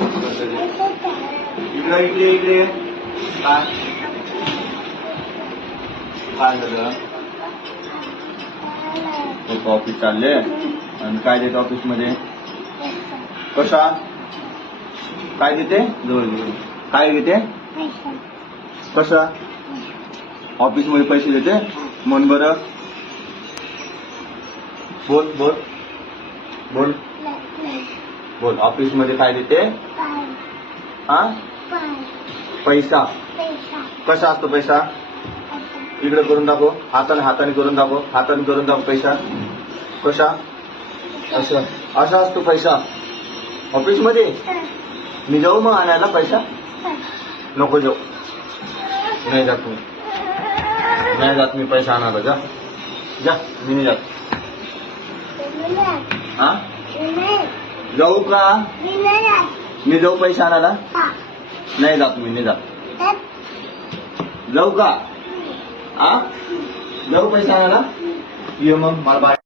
इकडे इकडे इकडे काय काय झालं? ऑफिस चालले आणि काय देते ऑफिस मध्ये? कशा काय देते? जवळ काय देते? कशा ऑफिस मध्ये पैसे देते? मन बरं बोल बोल बोल बोल. ऑफिस मध्ये काय देते? हा पैसा. कसा असतो पैसा? इकडे करून दाखव. हाताने हाताने करून दाखव. हाताने करून दाखव. पैसा कसा? असं असा असतो पैसा ऑफिस मध्ये. मी जाऊ मग आणायला पैसा? नको जाऊ. नाही जात मी. नाही जात मी पैसा आणायला. जा जा. मी नाही जात. हा जाऊ का? मी जाऊ पैसा आणायला? नाही जात मी. नाही जात. जाऊ का? हा जाऊ पैसा आणायला? ये मग मला बाय.